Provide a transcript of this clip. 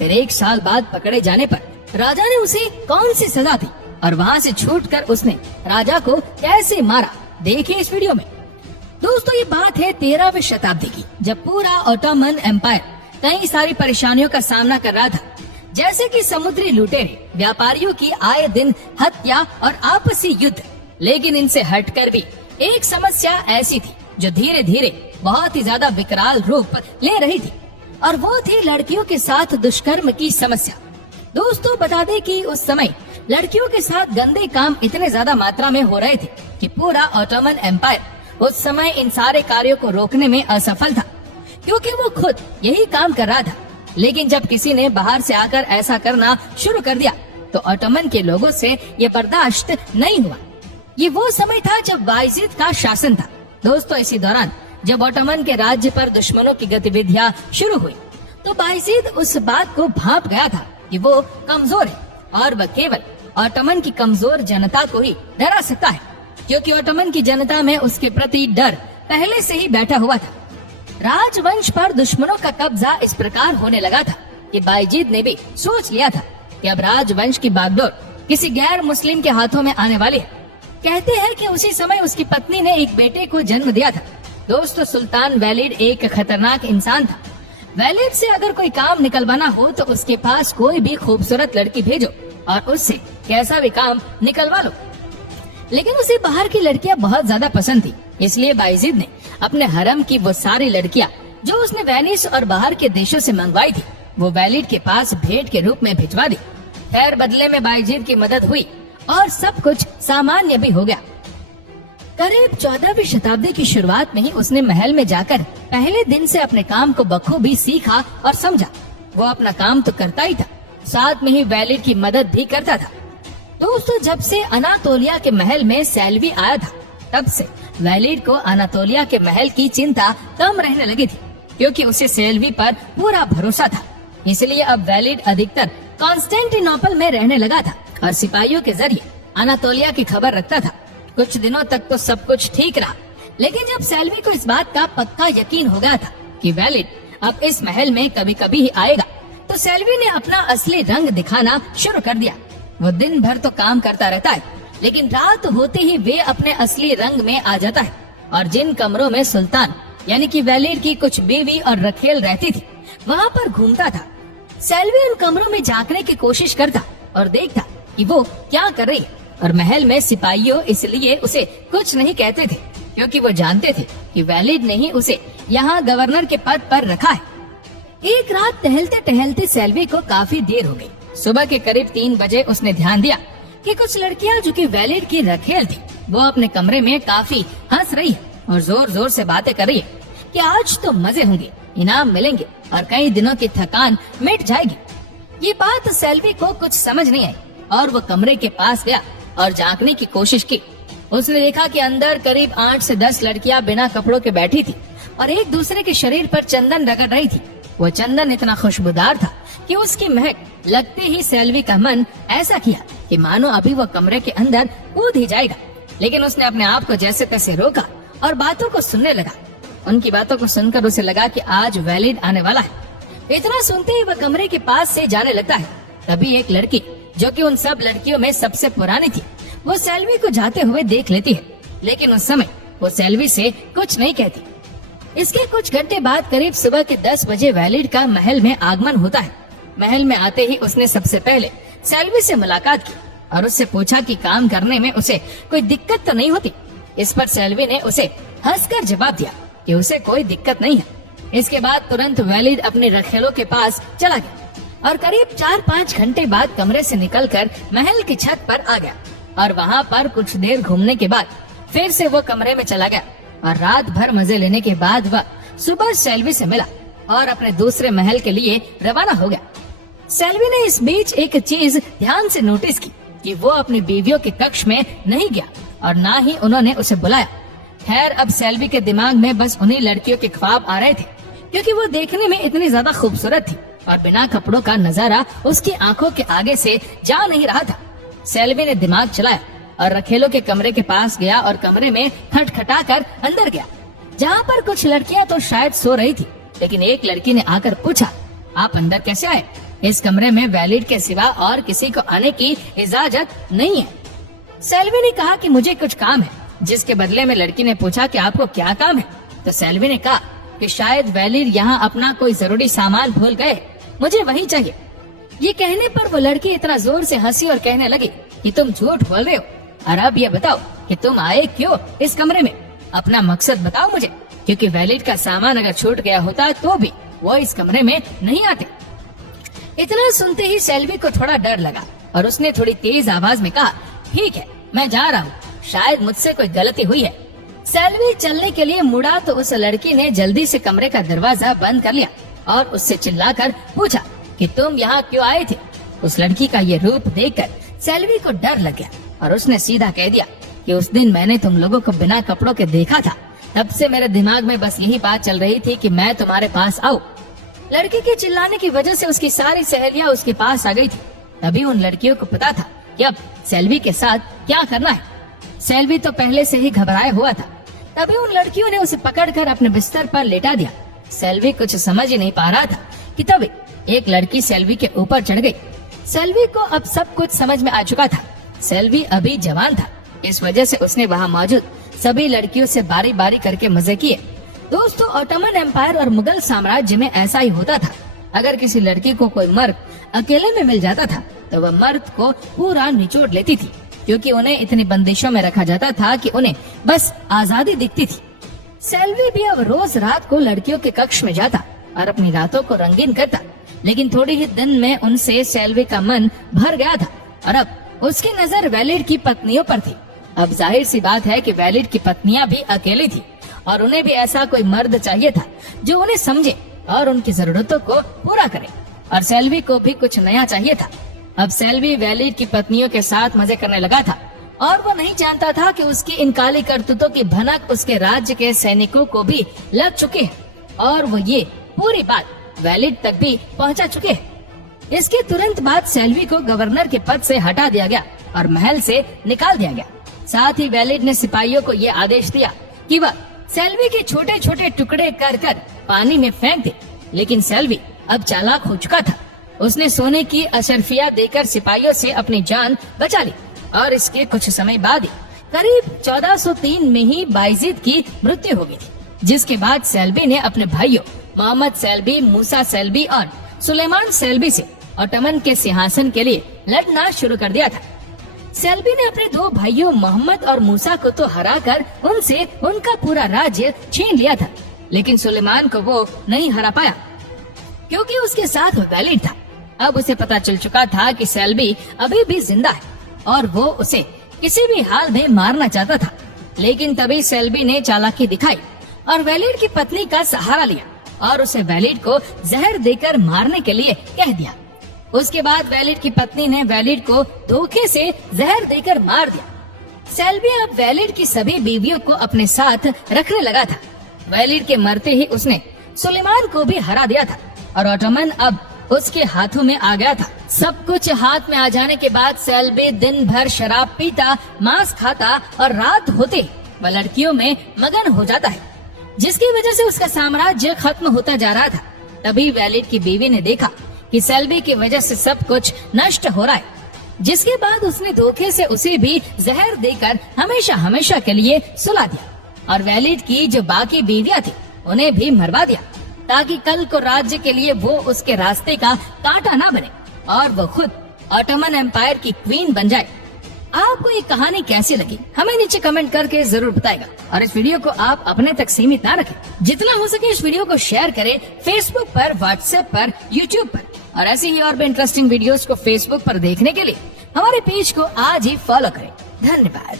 फिर 1 साल बाद पकड़े जाने पर राजा ने उसे कौन सी सजा दी और वहाँ से छूटकर उसने राजा को कैसे मारा, देखिए इस वीडियो में। दोस्तों ये बात है 13वीं शताब्दी की, जब पूरा ऑटोमन एम्पायर कई सारी परेशानियों का सामना कर रहा था, जैसे कि समुद्री लुटेरे, व्यापारियों की आए दिन हत्या और आपसी युद्ध। लेकिन इनसे हटकर भी एक समस्या ऐसी थी जो धीरे धीरे बहुत ही ज्यादा विकराल रूप ले रही थी, और वो थी लड़कियों के साथ दुष्कर्म की समस्या। दोस्तों बता दें कि उस समय लड़कियों के साथ गंदे काम इतने ज्यादा मात्रा में हो रहे थे कि पूरा ऑटोमन एम्पायर उस समय इन सारे कार्यों को रोकने में असफल था, क्योंकि वो खुद यही काम कर रहा था। लेकिन जब किसी ने बाहर से आकर ऐसा करना शुरू कर दिया तो ऑटोमन के लोगों से ये बर्दाश्त नहीं हुआ। ये वो समय था जब बायजीद का शासन था। दोस्तों इसी दौरान जब ऑटोमन के राज्य पर दुश्मनों की गतिविधियां शुरू हुई तो बायजीद उस बात को भांप गया था कि वो कमजोर है और वह केवल ऑटोमन की कमजोर जनता को ही डरा सकता है, क्योंकि ऑटोमन की जनता में उसके प्रति डर पहले से ही बैठा हुआ था। राजवंश पर दुश्मनों का कब्जा इस प्रकार होने लगा था कि बायजीद ने भी सोच लिया था कि अब राजवंश की बागडोर किसी गैर मुस्लिम के हाथों में आने वाली है। कहते हैं कि उसी समय उसकी पत्नी ने एक बेटे को जन्म दिया था। दोस्तों सुल्तान वैलिड एक खतरनाक इंसान था। वैलिड से अगर कोई काम निकलवाना हो तो उसके पास कोई भी खूबसूरत लड़की भेजो और उससे कैसा भी काम निकलवा लो। लेकिन उसे बाहर की लड़कियां बहुत ज्यादा पसंद थी, इसलिए बायजीद ने अपने हरम की वो सारी लड़कियां जो उसने वेनिस और बाहर के देशों से मंगवाई थी वो वैलिड के पास भेंट के रूप में भिजवा दी। खैर बदले में बायजीद की मदद हुई और सब कुछ सामान्य भी हो गया। करीब 14वीं शताब्दी की शुरुआत में ही उसने महल में जाकर पहले दिन से अपने काम को बखूबी सीखा और समझा। वो अपना काम तो करता ही था, साथ में ही वैलिड की मदद भी करता था। दोस्तों जब से अनातोलिया के महल में सैल्वी आया था तब से वैलिड को अनातोलिया के महल की चिंता कम रहने लगी थी, क्योंकि उसे सैल्वी पर पूरा भरोसा था। इसलिए अब वैलिड अधिकतर कॉन्स्टेंटिनोपल में रहने लगा था और सिपाहियों के जरिए अनातोलिया की खबर रखता था। कुछ दिनों तक तो सब कुछ ठीक रहा, लेकिन जब सैल्वी को इस बात का पक्का यकीन हो गया था कि वैलिड अब इस महल में कभी कभी ही आएगा, तो सैल्वी ने अपना असली रंग दिखाना शुरू कर दिया। वो दिन भर तो काम करता रहता है, लेकिन रात होते ही वे अपने असली रंग में आ जाता है और जिन कमरों में सुल्तान यानी कि वैलिड की कुछ बीवी और रखेल रहती थी वहाँ पर घूमता था। सैल्वी उन कमरों में झांकने की कोशिश करता और देखता कि वो क्या कर रही है, और महल में सिपाहियों इसलिए उसे कुछ नहीं कहते थे, क्योंकि वो जानते थे कि वैलिड ने ही उसे यहाँ गवर्नर के पद पर रखा है। एक रात टहलते टहलते सैल्वी को काफी देर हो गई। सुबह के करीब 3 बजे उसने ध्यान दिया कि कुछ लड़कियां जो कि वैलिड की रखेल थी वो अपने कमरे में काफी हंस रही है और जोर जोर से बातें कर रही है कि आज तो मजे होंगे, इनाम मिलेंगे और कई दिनों की थकान मिट जाएगी। ये बात सैल्वी को कुछ समझ नहीं आई और वो कमरे के पास गया और झांकने की कोशिश की। उसने देखा कि अंदर करीब 8 से 10 लड़कियां बिना कपड़ों के बैठी थी और एक दूसरे के शरीर पर चंदन रगड़ रही थी। वो चंदन इतना खुशबूदार था कि उसकी महक लगते ही सैल्वी का मन ऐसा किया कि मानो अभी वो कमरे के अंदर कूद ही जाएगा। लेकिन उसने अपने आप को जैसे तैसे रोका और बातों को सुनने लगा। उनकी बातों को सुनकर उसे लगा कि आज वैलिड आने वाला है। इतना सुनते ही वह कमरे के पास से जाने लगता है। तभी एक लड़की जो कि उन सब लड़कियों में सबसे पुरानी थी वो सैल्वी को जाते हुए देख लेती है, लेकिन उस समय वो सैल्वी से कुछ नहीं कहती। इसके कुछ घंटे बाद करीब सुबह के 10 बजे वैलिड का महल में आगमन होता है। महल में आते ही उसने सबसे पहले सैल्वी से मुलाकात की और उससे पूछा कि काम करने में उसे कोई दिक्कत तो नहीं होती। इस पर सैल्वी ने उसे हंसकर जवाब दिया कि उसे कोई दिक्कत नहीं है। इसके बाद तुरंत वैलिड अपने रखेलों के पास चला गया और करीब 4-5 घंटे बाद कमरे से निकलकर महल की छत पर आ गया और वहाँ पर कुछ देर घूमने के बाद फिर से वो कमरे में चला गया और रात भर मजे लेने के बाद वह सुबह सैल्वी से मिला और अपने दूसरे महल के लिए रवाना हो गया। सैल्वी ने इस बीच एक चीज ध्यान से नोटिस की कि वो अपनी बीवियों के कक्ष में नहीं गया और ना ही उन्होंने उसे बुलाया। खैर अब सैल्वी के दिमाग में बस उन्हीं लड़कियों के ख्वाब आ रहे थे, क्योंकि वो देखने में इतनी ज्यादा खूबसूरत थी और बिना कपड़ों का नजारा उसकी आंखों के आगे से जा नहीं रहा था। सैल्वी ने दिमाग चलाया और रखेलों के कमरे के पास गया और कमरे में खटखटा कर अंदर गया, जहाँ पर कुछ लड़कियां तो शायद सो रही थी, लेकिन एक लड़की ने आकर पूछा, आप अंदर कैसे आए? इस कमरे में वैलिड के सिवा और किसी को आने की इजाजत नहीं है। सेल्वी ने कहा कि मुझे कुछ काम है, जिसके बदले में लड़की ने पूछा कि आपको क्या काम है। तो सेल्वी ने कहा कि शायद वैलिड यहाँ अपना कोई जरूरी सामान भूल गए, मुझे वही चाहिए। ये कहने पर वो लड़की इतना जोर से हंसी और कहने लगी कि तुम झूठ बोल रहे हो, और अब ये बताओ कि तुम आए क्यों इस कमरे में, अपना मकसद बताओ मुझे, क्योंकि वैलिड का सामान अगर छूट गया होता तो भी वो इस कमरे में नहीं आते। इतना सुनते ही सेल्वी को थोड़ा डर लगा और उसने थोड़ी तेज आवाज में कहा, ठीक है मैं जा रहा हूँ, शायद मुझसे कोई गलती हुई है। सेल्वी चलने के लिए मुड़ा तो उस लड़की ने जल्दी से कमरे का दरवाजा बंद कर लिया और उससे चिल्लाकर पूछा कि तुम यहाँ क्यों आए थे। उस लड़की का ये रूप देखकर सेल्वी को डर लग गया और उसने सीधा कह दिया कि उस दिन मैंने तुम लोगों को बिना कपड़ों के देखा था, तब से मेरे दिमाग में बस यही बात चल रही थी कि मैं तुम्हारे पास आऊं। लड़की के चिल्लाने की वजह से उसकी सारी सहेलियां उसके पास आ गई थी। तभी उन लड़कियों को पता था कि अब सेल्वी के साथ क्या करना है। सेल्वी तो पहले से ही घबराया हुआ था। तभी उन लड़कियों ने उसे पकड़कर अपने बिस्तर पर लेटा दिया। सेल्वी कुछ समझ ही नहीं पा रहा था कि तभी एक लड़की सेल्वी के ऊपर चढ़ गई। सेल्वी को अब सब कुछ समझ में आ चुका था। सेल्वी अभी जवान था, इस वजह से उसने वहाँ मौजूद सभी लड़कियों से बारी बारी करके मजे किए। दोस्तों, ऑटोमन एम्पायर और मुगल साम्राज्य में ऐसा ही होता था। अगर किसी लड़की को कोई मर्द अकेले में मिल जाता था तो वह मर्द को पूरा निचोड़ लेती थी, क्योंकि उन्हें इतनी बंदिशों में रखा जाता था कि उन्हें बस आजादी दिखती थी। सेल्वी भी अब रोज रात को लड़कियों के कक्ष में जाता और अपनी रातों को रंगीन करता, लेकिन थोड़ी ही दिन में उनसे सेल्वी का मन भर गया था और अब उसकी नजर वैलिड की पत्नियों पर थी। अब जाहिर सी बात है कि वैलिड की पत्नियां भी अकेली थी और उन्हें भी ऐसा कोई मर्द चाहिए था जो उन्हें समझे और उनकी जरूरतों को पूरा करे। और सेल्वी को भी कुछ नया चाहिए था। अब सेल्वी वैलिड की पत्नियों के साथ मजे करने लगा था और वो नहीं जानता था कि उसकी इन काली करतूतों की भनक उसके राज्य के सैनिकों को भी लग चुकी है और वो ये पूरी बात वैलिड तक भी पहुंचा चुके हैं। इसके तुरंत बाद सेल्वी को गवर्नर के पद से हटा दिया गया और महल से निकाल दिया गया। साथ ही वैलिड ने सिपाहियों को ये आदेश दिया कि वह सेल्वी के छोटे छोटे टुकड़े कर कर पानी में फेंक दे। लेकिन सेल्वी अब चालाक हो चुका था। उसने सोने की अशर्फिया देकर सिपाहियों से अपनी जान बचा ली और इसके कुछ समय बाद ही करीब 1403 में ही बायजीद की मृत्यु हो गई थी, जिसके बाद सेल्वी ने अपने भाइयों मोहम्मद सेल्वी, मूसा सेल्वी और सुलेमान सेल्वी से ऑटोमन के सिंहासन के लिए लड़ना शुरू कर दिया था। सेल्वी ने अपने दो भाइयों मोहम्मद और मूसा को तो हराकर उनसे उनका पूरा राज्य छीन लिया था, लेकिन सुलेमान को वो नहीं हरा पाया क्योंकि उसके साथ वो वैलिड था। अब उसे पता चल चुका था कि सेल्वी अभी भी जिंदा है और वो उसे किसी भी हाल में मारना चाहता था। लेकिन तभी सेल्वी ने चालाकी दिखाई और वैलिड की पत्नी का सहारा लिया और उसे वैलिड को जहर देकर मारने के लिए कह दिया। उसके बाद वैलिड की पत्नी ने वैलिड को धोखे से जहर देकर मार दिया। सेल्वी अब वैलिड की सभी बीवियों को अपने साथ रखने लगा था। वैलिड के मरते ही उसने सुलेमान को भी हरा दिया था और ऑटोमन अब उसके हाथों में आ गया था। सब कुछ हाथ में आ जाने के बाद सेल्वी दिन भर शराब पीता, मांस खाता और रात होते वह लड़कियों में मगन हो जाता है, जिसकी वजह से उसका साम्राज्य खत्म होता जा रहा था। तभी वैलिड की बीवी ने देखा कि सेल्वी की वजह से सब कुछ नष्ट हो रहा है, जिसके बाद उसने धोखे से उसे भी जहर देकर हमेशा हमेशा के लिए सुला दिया और वैलिड की जो बाकी बीवियां थी उन्हें भी मरवा दिया, ताकि कल को राज्य के लिए वो उसके रास्ते का कांटा ना बने और वो खुद ऑटोमन एम्पायर की क्वीन बन जाए। आपको ये कहानी कैसी लगी हमें नीचे कमेंट करके जरूर बताएगा और इस वीडियो को आप अपने तक सीमित ना रखें। जितना हो सके इस वीडियो को शेयर करें फेसबुक पर, व्हाट्सएप पर, यूट्यूब पर और ऐसे ही और भी इंटरेस्टिंग वीडियोस को फेसबुक पर देखने के लिए हमारे पेज को आज ही फॉलो करें। धन्यवाद।